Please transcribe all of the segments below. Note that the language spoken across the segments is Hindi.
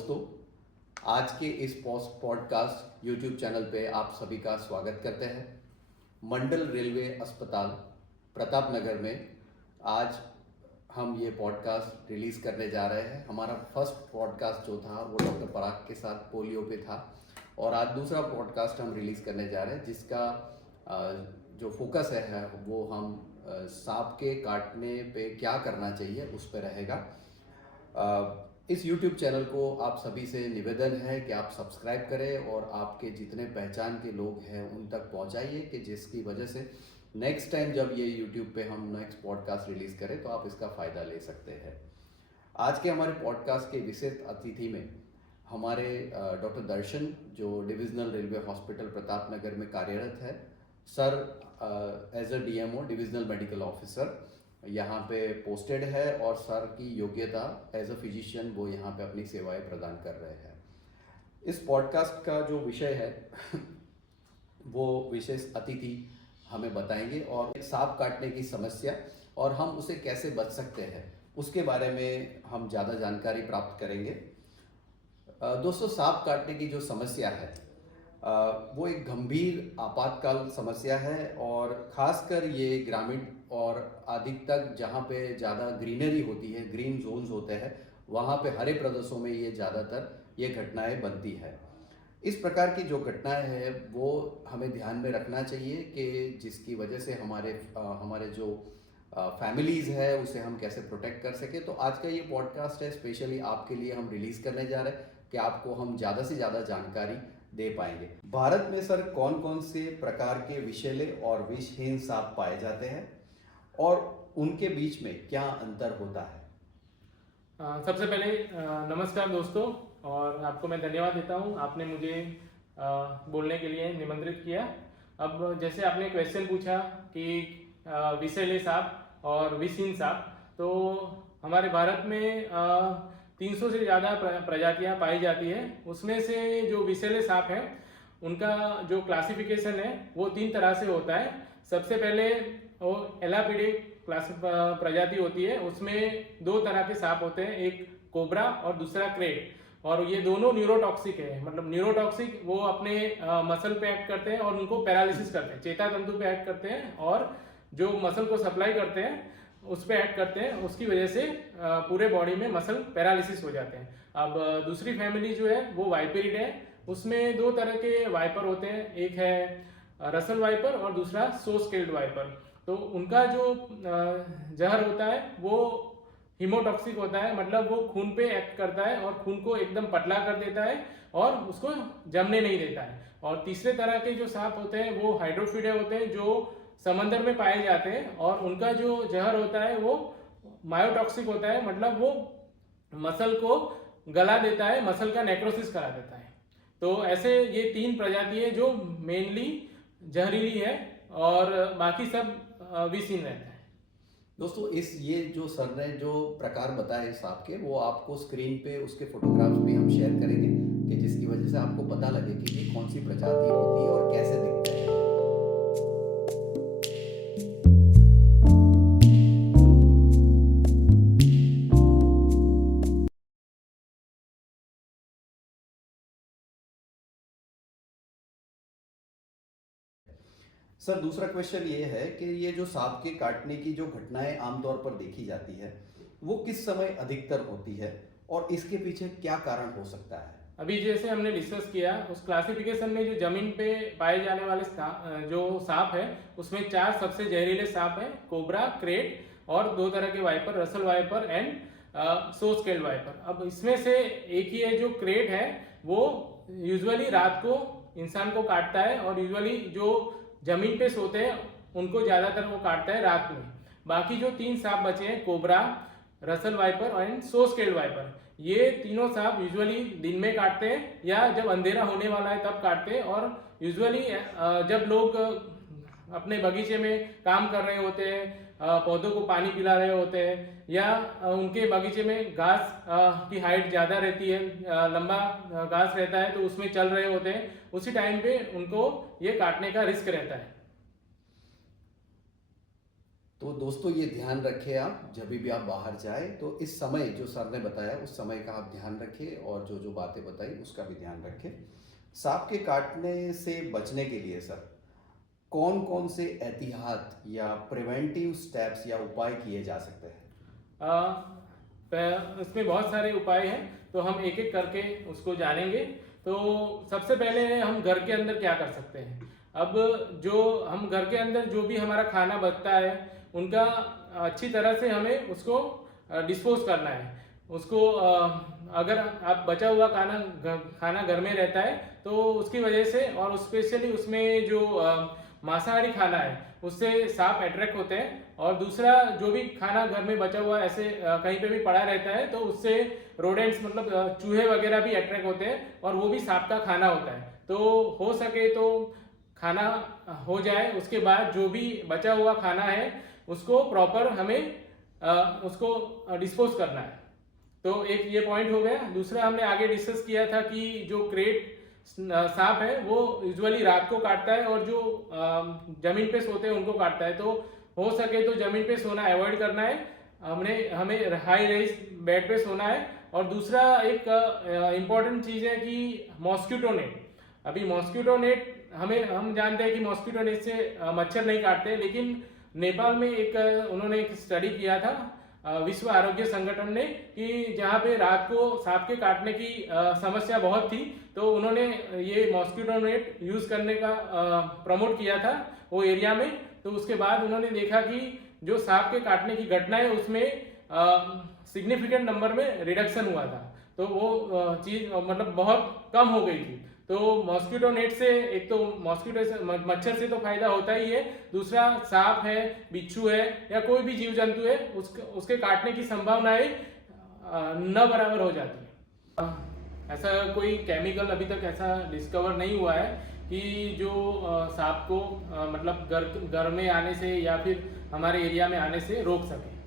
दोस्तों, आज के इस पॉडकास्ट यूट्यूब चैनल पे आप सभी का स्वागत करते हैं। मंडल रेलवे अस्पताल प्रताप नगर में आज हम ये पॉडकास्ट रिलीज़ करने जा रहे हैं। हमारा फर्स्ट पॉडकास्ट जो था वो डॉक्टर पराग के साथ पोलियो पे था और आज दूसरा पॉडकास्ट हम रिलीज़ करने जा रहे हैं जिसका जो फोकस है वो हम सांप के काटने पे क्या करना चाहिए उस पर रहेगा। इस YouTube चैनल को आप सभी से निवेदन है कि आप सब्सक्राइब करें और आपके जितने पहचान के लोग हैं उन तक पहुंचाइए कि जिसकी वजह से नेक्स्ट टाइम जब ये YouTube पे हम नेक्स्ट पॉडकास्ट रिलीज़ करें तो आप इसका फ़ायदा ले सकते हैं। आज के हमारे पॉडकास्ट के विशेष अतिथि में हमारे डॉक्टर दर्शन जो divisional railway hospital Pratap Nagar में कार्यरत है, sir as a DMO divisional medical officer यहाँ पे पोस्टेड है और सर की योग्यता एज अ फिजिशियन वो यहाँ पे अपनी सेवाएं प्रदान कर रहे हैं। इस पॉडकास्ट का जो विषय है वो विशेष अतिथि हमें बताएंगे और सांप काटने की समस्या और हम उसे कैसे बच सकते हैं उसके बारे में हम ज़्यादा जानकारी प्राप्त करेंगे। दोस्तों, सांप काटने की जो समस्या है वो एक गंभीर आपातकाल समस्या है और ख़ासकर ये ग्रामीण और अधिकतर जहाँ पे ज़्यादा ग्रीनरी होती है, ग्रीन जोन्स होते हैं, वहाँ पे हरे प्रदेशों में ये ज़्यादातर ये घटनाएं बनती है। इस प्रकार की जो घटनाएं हैं वो हमें ध्यान में रखना चाहिए कि जिसकी वजह से हमारे जो फैमिलीज़ है उसे हम कैसे प्रोटेक्ट कर सके। तो आज का ये पॉडकास्ट है स्पेशली आपके लिए हम रिलीज़ करने जा रहे हैं कि आपको हम ज़्यादा से ज़्यादा जानकारी दे पाएंगे। भारत में सर कौन कौन से प्रकार के विषैले और विषहीन सांप पाए जाते हैं और उनके बीच में क्या अंतर होता है? सबसे पहले नमस्कार दोस्तों, और आपको मैं धन्यवाद देता हूँ, आपने मुझे बोलने के लिए निमंत्रित किया। अब जैसे आपने क्वेश्चन पूछा कि विषैले सांप और विषहीन सांप, तो हमारे भारत में 300 से ज़्यादा प्रजातियां पाई जाती है। उसमें से जो विषैले सांप हैं उनका जो क्लासिफिकेशन है वो 3 तरह से होता है। सबसे पहले वो एलापिडिक प्रजाति होती है, उसमें 2 तरह के सांप होते हैं, एक कोबरा और दूसरा क्रेट, और ये दोनों न्यूरोटॉक्सिक है। मतलब न्यूरोटॉक्सिक वो अपने मसल पे एक्ट करते हैं और उनको पैरालिसिस करते हैं, चेता तंतु पे एक्ट करते हैं और जो मसल को सप्लाई करते हैं उस पर एक्ट करते हैं, उसकी वजह से पूरे बॉडी में मसल पैरालिसिस हो जाते हैं। अब दूसरी फैमिली जो है वो वाइपरिड है। उसमें 2 तरह के वाइपर होते हैं, एक है रसल वाइपर और दूसरा सो स्केल्ड वाइपर। तो उनका जो जहर होता है वो हीमोटॉक्सिक होता है, मतलब वो खून पे एक्ट करता है और खून को एकदम पतला कर देता है और उसको जमने नहीं देता है। और तीसरे तरह के जो सांप होते हैं वो हाइड्रोफिडे होते हैं, जो समंदर में पाए जाते हैं और उनका जो जहर होता है वो मायोटॉक्सिक होता है, मतलब वो मसल को गला देता है, मसल का नेक्रोसिस करा देता है। तो ऐसे ये 3 प्रजाति है जो मेनली जहरीली है और बाकी सब विषहीन रहता है। दोस्तों, ये जो सर ने जो प्रकार बताए सांप के वो आपको स्क्रीन पे उसके फोटोग्राफ्स भी हम शेयर करेंगे कि जिसकी वजह से आपको पता लगे कि ये कौन सी प्रजाति होती है और कैसे दिखते हैं। सर, दूसरा क्वेश्चन ये है कि ये जो सांप के काटने की जो घटनाएं आमतौर पर देखी जाती है वो किस समय अधिकतर होती है और इसके पीछे क्या कारण हो सकता है? अभी जैसे हमने डिस्कस किया उस क्लासिफिकेशन में जो जमीन पे पाए जाने वाले जो सांप है उसमें 4 सबसे जहरीले सांप हैं, कोबरा, क्रेट और 2 तरह के viper, Russell viper and so scaled viper. अब इसमें से एक ही है जो क्रेट है, वो यूजुअली रात को इंसान को काटता है और यूजुअली जो जमीन पे सोते हैं उनको ज्यादातर वो काटता है रात में। बाकी जो 3 सांप बचे हैं, cobra, Russell viper and so scaled wiper, ये तीनों सांप यूजुअली दिन में काटते हैं या जब अंधेरा होने वाला है तब काटते हैं। और यूजुअली जब लोग अपने बगीचे में काम कर रहे होते हैं, पौधों को पानी पिला रहे होते हैं या उनके बगीचे में घास की हाइट ज़्यादा रहती है, लंबा घास रहता है तो उसमें चल रहे होते हैं, उसी टाइम पे उनको ये काटने का रिस्क रहता है। तो दोस्तों ये ध्यान रखें, आप जब भी आप बाहर जाए तो इस समय जो सर ने बताया उस समय का आप ध्यान रखें, और जो जो बातें बताई उसका भी ध्यान रखें। सांप के काटने से बचने के लिए सर कौन कौन से एहतियात या प्रिवेंटिव स्टेप्स या उपाय किए जा सकते हैं? इसमें बहुत सारे उपाय हैं, तो हम एक एक करके उसको जानेंगे। तो सबसे पहले हम घर के अंदर क्या कर सकते हैं। अब जो हम घर के अंदर जो भी हमारा खाना बचता है उनका अच्छी तरह से हमें उसको डिस्पोज करना है। उसको अगर आप बचा हुआ खाना घर में रहता है तो उसकी वजह से, और स्पेशली उसमें जो मांसाहारी खाना है उससे सांप अट्रैक्ट होते हैं। और दूसरा जो भी खाना घर में बचा हुआ ऐसे कहीं पे भी पड़ा रहता है तो उससे रोडेंट्स मतलब चूहे वगैरह भी अट्रैक्ट होते हैं, और वो भी सांप का खाना होता है। तो हो सके तो खाना हो जाए उसके बाद जो भी बचा हुआ खाना है उसको प्रॉपर हमें उसको डिस्पोज करना है। तो एक ये पॉइंट हो गया। दूसरा हमने आगे डिस्कस किया था कि जो क्रेट सांप है वो यूजुअली रात को काटता है, और जो जमीन पे सोते हैं उनको काटता है। तो हो सके तो जमीन पे सोना अवॉइड करना है, हमें हाई राइज बेड पे सोना है। और दूसरा एक इम्पॉर्टेंट चीज़ है कि मॉस्किटो नेट। अभी मॉस्किटो नेट हम जानते हैं कि मॉस्किटो नेट से मच्छर नहीं काटते, लेकिन नेपाल में उन्होंने एक स्टडी किया था विश्व आरोग्य संगठन ने, कि जहाँ पे रात को सांप के काटने की समस्या बहुत थी, तो उन्होंने ये मॉस्किटो नेट यूज करने का प्रमोट किया था वो एरिया में। तो उसके बाद उन्होंने देखा कि जो सांप के काटने की घटना है उसमें सिग्निफिकेंट नंबर में रिडक्शन हुआ था। तो वो चीज मतलब बहुत कम हो गई थी। तो मॉस्किटो नेट से, एक तो मॉस्किटो से मच्छर से तो फायदा होता ही है, दूसरा सांप है, बिच्छू है या कोई भी जीव जंतु है उसके काटने की संभावनाएं न बराबर हो जाती है। ऐसा कोई केमिकल अभी तक ऐसा डिस्कवर नहीं हुआ है कि जो सांप को मतलब घर में आने से या फिर हमारे एरिया में आने से रोक सके।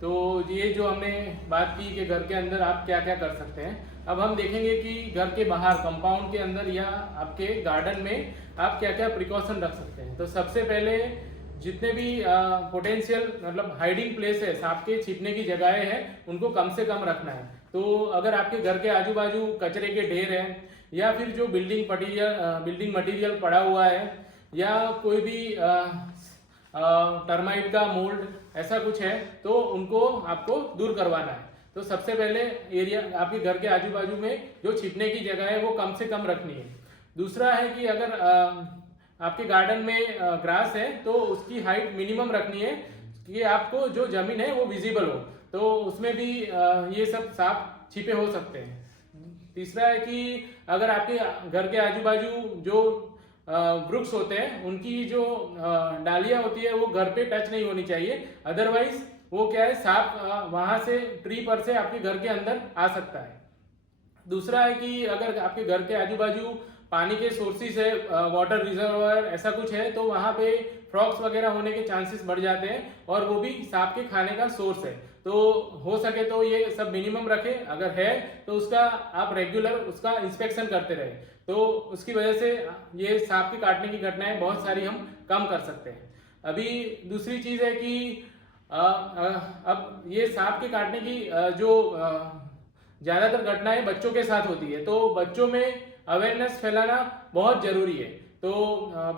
तो ये जो हमने बात की कि घर के अंदर आप क्या क्या कर सकते हैं, अब हम देखेंगे कि घर के बाहर कंपाउंड के अंदर या आपके गार्डन में आप क्या क्या प्रिकॉशन रख सकते हैं। तो सबसे पहले जितने भी पोटेंशियल मतलब हाइडिंग प्लेस है, सांप के छिपने की जगहें हैं, उनको कम से कम रखना है। तो अगर आपके घर के आजू बाजू कचरे के ढेर हैं या फिर जो बिल्डिंग मटीरियल पड़ा हुआ है या कोई भी टर्माइट का मोल्ड ऐसा कुछ है तो उनको आपको दूर करवाना है। तो सबसे पहले एरिया आपके घर के आजू बाजू में जो छिपने की जगह है वो कम से कम रखनी है। दूसरा है कि अगर आपके गार्डन में ग्रास है तो उसकी हाइट मिनिमम रखनी है कि आपको जो जमीन है वो विजिबल हो, तो उसमें भी ये सब सांप छिपे हो सकते हैं। तीसरा है कि अगर आपके घर के आजू बाजू जो वृक्ष होते हैं उनकी जो डालियां होती है वो घर पे टच नहीं होनी चाहिए, अदरवाइज वो क्या है सांप वहां से ट्री पर से आपके घर के अंदर आ सकता है। दूसरा है कि अगर आपके घर के आजू बाजू पानी के सोर्सेस है, वाटर रिजर्वर ऐसा कुछ है, तो वहां पे फ्रॉग्स वगैरह होने के चांसेस बढ़ जाते हैं और वो भी सांप के खाने का सोर्स है। तो हो सके तो ये सब मिनिमम रखें, अगर है तो उसका आप रेगुलर उसका इंस्पेक्शन करते रहे, तो उसकी वजह से ये सांप के काटने की घटनाएं बहुत सारी हम कम कर सकते हैं। अभी दूसरी चीज है कि अब ये सांप के काटने की जो ज्यादातर घटनाएं बच्चों के साथ होती है, तो बच्चों में अवेयरनेस फैलाना बहुत जरूरी है। तो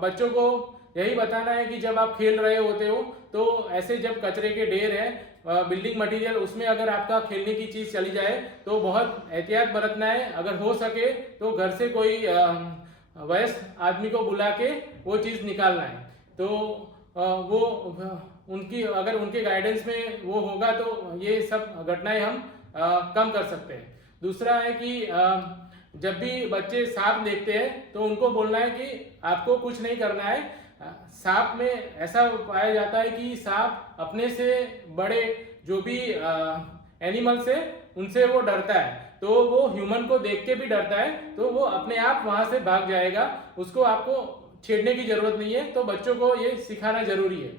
बच्चों को यही बताना है कि जब आप खेल रहे होते हो तो ऐसे जब कचरे के ढेर है, बिल्डिंग मटेरियल, उसमें अगर आपका खेलने की चीज चली जाए तो बहुत एहतियात बरतना है। अगर हो सके तो घर से कोई वयस्क आदमी को बुला के वो चीज निकालना है। तो वो उनकी अगर उनके गाइडेंस में वो होगा तो ये सब घटनाएं हम कम कर सकते हैं। दूसरा है कि जब भी बच्चे सांप देखते हैं तो उनको बोलना है कि आपको कुछ नहीं करना है। सांप में ऐसा पाया जाता है कि सांप अपने से बड़े जो भी एनिमल्स है उनसे वो डरता है, तो वो ह्यूमन को देख के भी डरता है, तो वो अपने आप वहां से भाग जाएगा, उसको आपको छेड़ने की जरूरत नहीं है। तो बच्चों को ये सिखाना जरूरी है।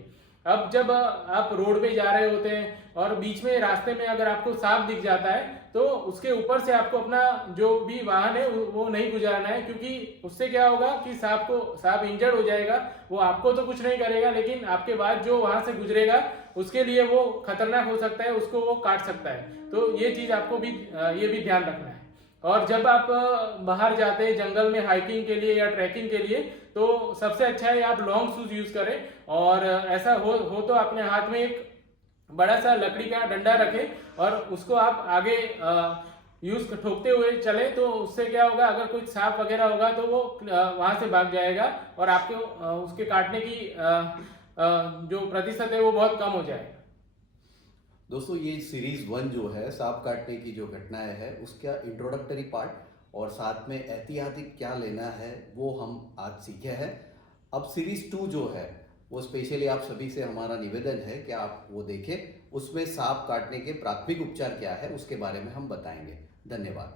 अब जब आप रोड पे जा रहे होते हैं और बीच में रास्ते में अगर आपको सांप दिख जाता है तो उसके ऊपर से आपको अपना जो भी वाहन है वो नहीं गुजारना है, क्योंकि उससे क्या होगा कि सांप इंजर्ड हो जाएगा। वो आपको तो कुछ नहीं करेगा, लेकिन आपके बाद जो वहां से गुजरेगा उसके लिए वो खतरनाक हो सकता है, उसको वो काट सकता है। तो ये चीज आपको भी ये भी ध्यान रखना है। और जब आप बाहर जाते हैं जंगल में हाइकिंग के लिए या ट्रैकिंग के लिए, तो सबसे अच्छा है आप लॉन्ग शूज यूज करें। और ऐसा हो तो अपने हाथ में एक बड़ा सा लकड़ी का डंडा रखें और उसको आप आगे यूज ठोकते हुए चले, तो उससे क्या होगा, अगर कोई सांप वगैरह होगा तो वो वहां से भाग जाएगा और आपको उसके काटने की जो प्रतिशत है वो बहुत कम हो जाएगा। दोस्तों, ये सीरीज 1 जो है सांप काटने की जो घटनाएं है उसका इंट्रोडक्टरी पार्ट और साथ में एहतियाती क्या लेना है वो हम आज सीखे हैं। अब सीरीज 2 जो है वो स्पेशली आप सभी से हमारा निवेदन है कि आप वो देखें, उसमें सांप काटने के प्राथमिक उपचार क्या है उसके बारे में हम बताएंगे। धन्यवाद।